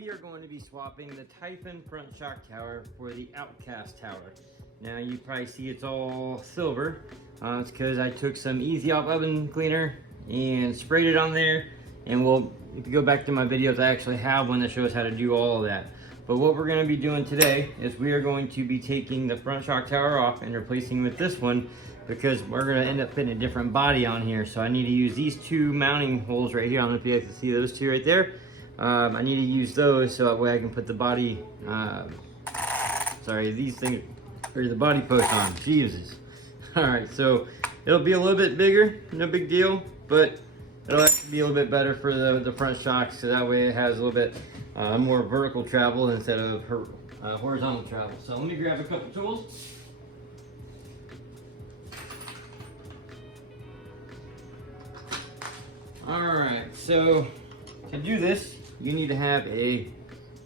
we are going to be swapping the Typhon front shock tower for the Outcast tower. Now you probably see it's all silver. It's because I took some Easy Off oven cleaner and sprayed it on there. And if you go back to my videos, I actually have one that shows how to do all of that. But what we're going to be doing today is we are going to be taking the front shock tower off and replacing with this one, because we're going to end up fitting a different body on here. So I need to use these two mounting holes right here. I don't know if you guys can see those two right there. I need to use those so that way I can put the body, these things, or the body post on. Jesus. All right, so it'll be a little bit bigger, no big deal, but it'll have to be a little bit better for the front shock, so that way it has a little bit more vertical travel instead of horizontal travel. So let me grab a couple tools. All right, so to do this, you need to have a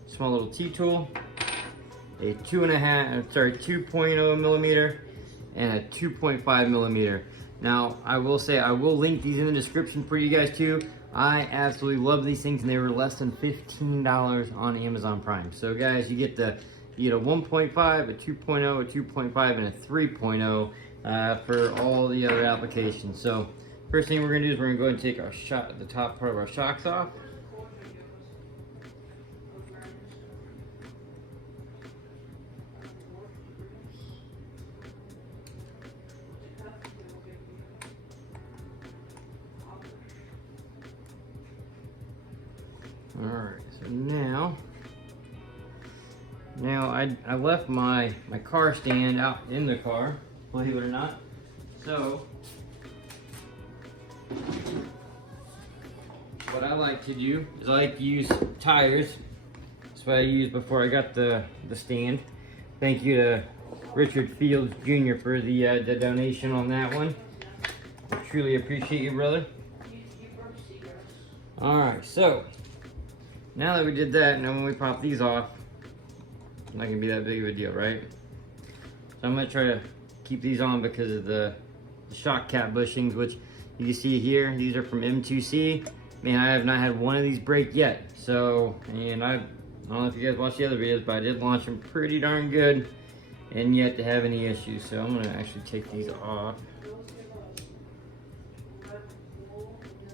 small little T-tool, a 2.0 millimeter, and a 2.5 millimeter. Now, I will say, I will link these in the description for you guys too. I absolutely love these things, and they were less than $15 on Amazon Prime. So guys, you get a 1.5, a 2.0, a 2.5, and a 3.0 for all the other applications. So first thing we're gonna do is we're gonna go ahead and take the top part of our shocks off. All right, so now I left my car stand out in the car, believe it or not. So what I like to do is I like to use tires. That's what I used before I got the stand. Thank you to Richard Fields Jr. for the donation on that one. I truly appreciate you, brother. All right, so now that we did that, now when we pop these off, it's not gonna be that big of a deal, right? So I'm gonna try to keep these on because of the shock cap bushings, which you can see here. These are from M2C. Man, I have not had one of these break yet. So, and I don't know if you guys watched the other videos, but I did launch them pretty darn good and yet to have any issues. So I'm gonna actually take these off.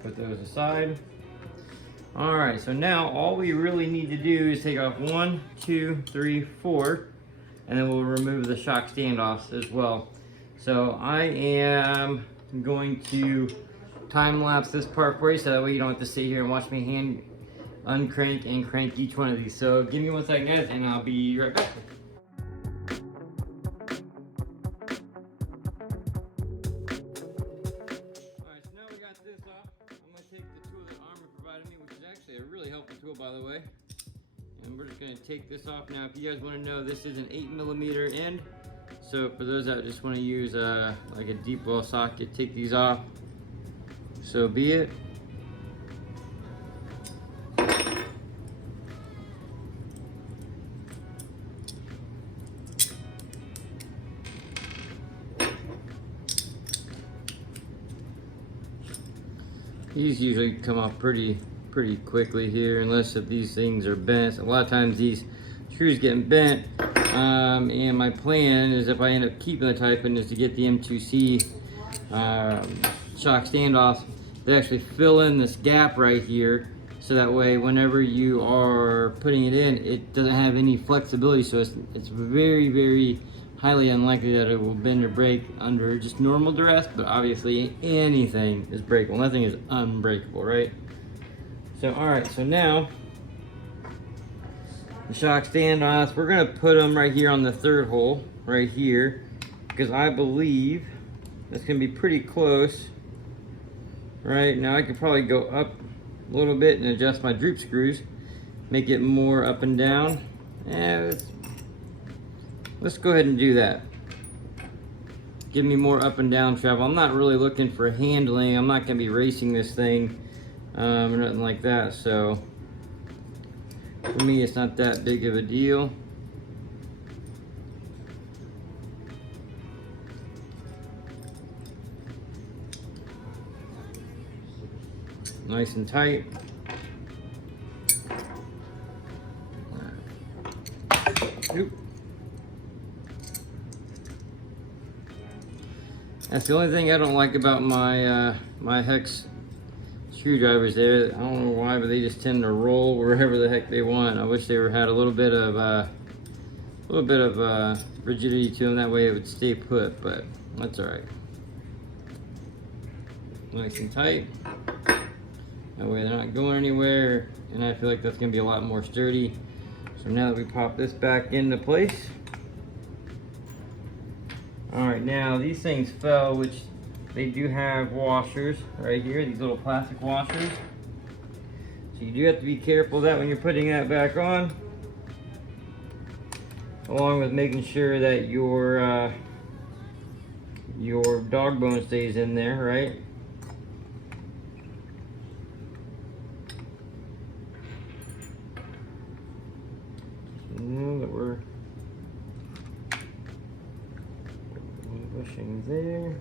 Put those aside. All right, so now all we really need to do is take off 1, 2, 3, 4, and then we'll remove the shock standoffs as well. So I am going to time lapse this part for you, so that way you don't have to sit here and watch me hand uncrank and crank each one of these. So give me 1 second, guys, and I'll be right back. A really helpful tool, by the way. And we're just going to take this off now. If you guys want to know, this is an 8mm end. So for those that just want to use like a deep well socket, take these off. So be it. These usually come off pretty quickly here, unless if these things are bent. A lot of times these screws getting bent, and my plan is, if I end up keeping the Typhon, is to get the M2C shock standoffs that actually fill in this gap right here, so that way whenever you are putting it in, it doesn't have any flexibility. So it's very highly unlikely that it will bend or break under just normal duress, but obviously anything is breakable. Nothing is unbreakable, right? So, all right, so now the shock standoffs, we're gonna put them right here on the third hole, right here, because I believe that's gonna be pretty close. Right now, I could probably go up a little bit and adjust my droop screws, make it more up and down. And let's go ahead and do that. Give me more up and down travel. I'm not really looking for handling. I'm not gonna be racing this thing. Or nothing like that, so for me it's not that big of a deal. Nice and tight. Oop. That's the only thing I don't like about my my hex screwdrivers there. I don't know why, but they just tend to roll wherever the heck they want. I wish they had a little bit of rigidity to them. That way it would stay put, but that's all right. Nice and tight. That way they're not going anywhere, and I feel like that's gonna be a lot more sturdy. So now that we pop this back into place. All right, now these things fell, which they do have washers right here, these little plastic washers. So you do have to be careful of that when you're putting that back on. Along with making sure that your dog bone stays in there, right? Now that we're bushing there.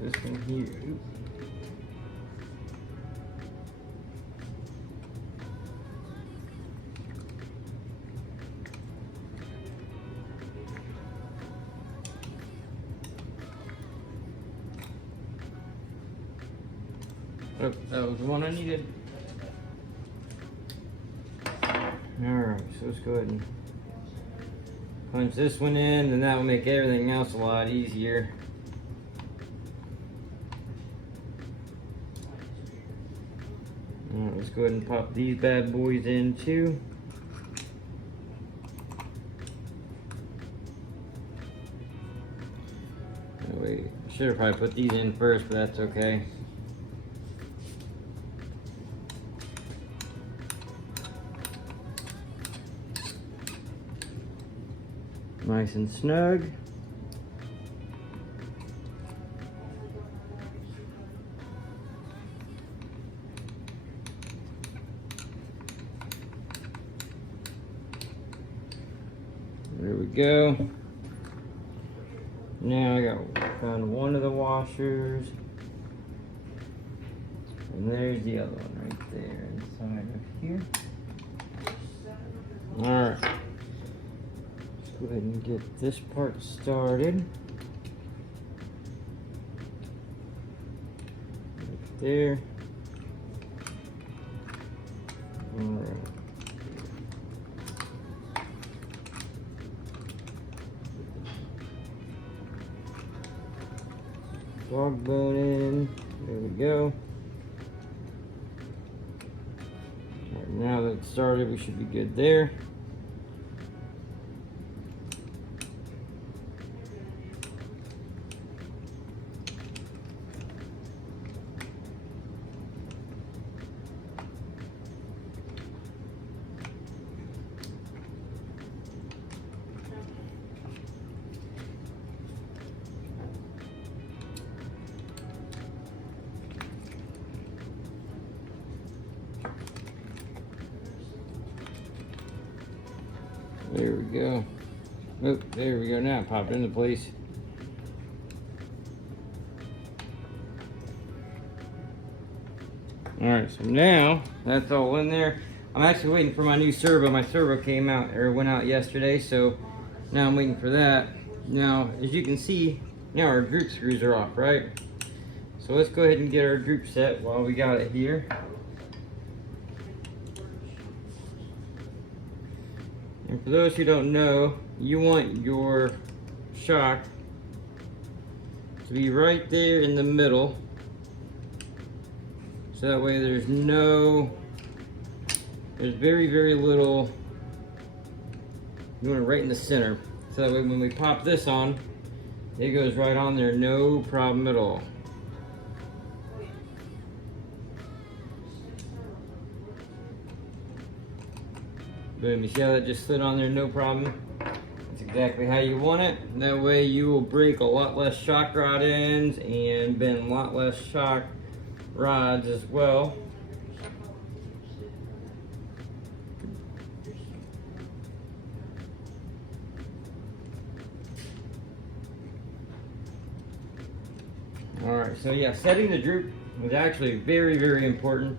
This one here. Oops. Oh, that was the one I needed. Alright, so let's go ahead and punch this one in, and that will make everything else a lot easier. Alright, let's go ahead and pop these bad boys in too. Wait, I should have probably put these in first, but that's okay. Nice and snug. There we go. Now I found one of the washers, and there's the other one right there inside of here. All right. Go ahead and get this part started. Right there. Alright. Dog bone in. There we go. Alright, now that it's started, we should be good there. There we go. Oh, there we go. Now it popped into place. Alright, so now that's all in there. I'm actually waiting for my new servo. My servo came out, or went out yesterday, so now I'm waiting for that. Now, as you can see, now our droop screws are off, right? So let's go ahead and get our droop set while we got it here. And for those who don't know, you want your shock to be right there in the middle. So that way there's very, very little, you want it right in the center. So that way when we pop this on, it goes right on there, no problem at all. Boom, you see how that just slid on there, no problem. That's exactly how you want it. That way you will break a lot less shock rod ends and bend a lot less shock rods as well. Alright, so yeah, setting the droop is actually very, very important.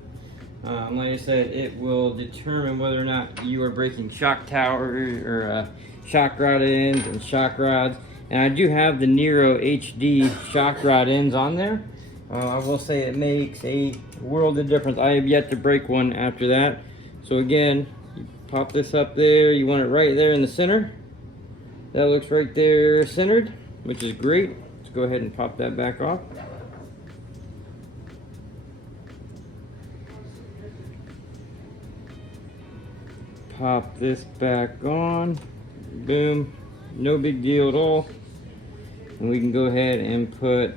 Like I said, it will determine whether or not you are breaking shock towers or shock rod ends and shock rods. And I do have the Nero HD shock rod ends on there. I will say it makes a world of difference. I have yet to break one after that. So again, you pop this up there. You want it right there in the center. That looks right there centered, which is great. Let's go ahead and pop that back off. Pop this back on. Boom. No big deal at all. And we can go ahead and put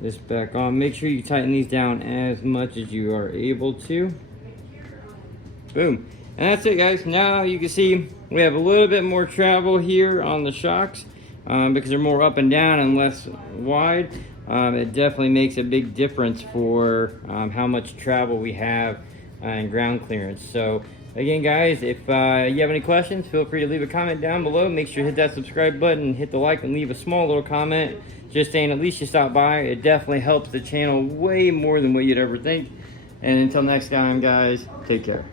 this back on. Make sure you tighten these down as much as you are able to. Boom. And that's it, guys. Now you can see we have a little bit more travel here on the shocks because they're more up and down and less wide. It definitely makes a big difference for how much travel we have and ground clearance. So again, guys, if you have any questions, feel free to leave a comment down below. Make sure to hit that subscribe button, hit the like, and leave a small little comment just saying at least you stopped by. It definitely helps the channel way more than what you'd ever think. And until next time, guys, take care.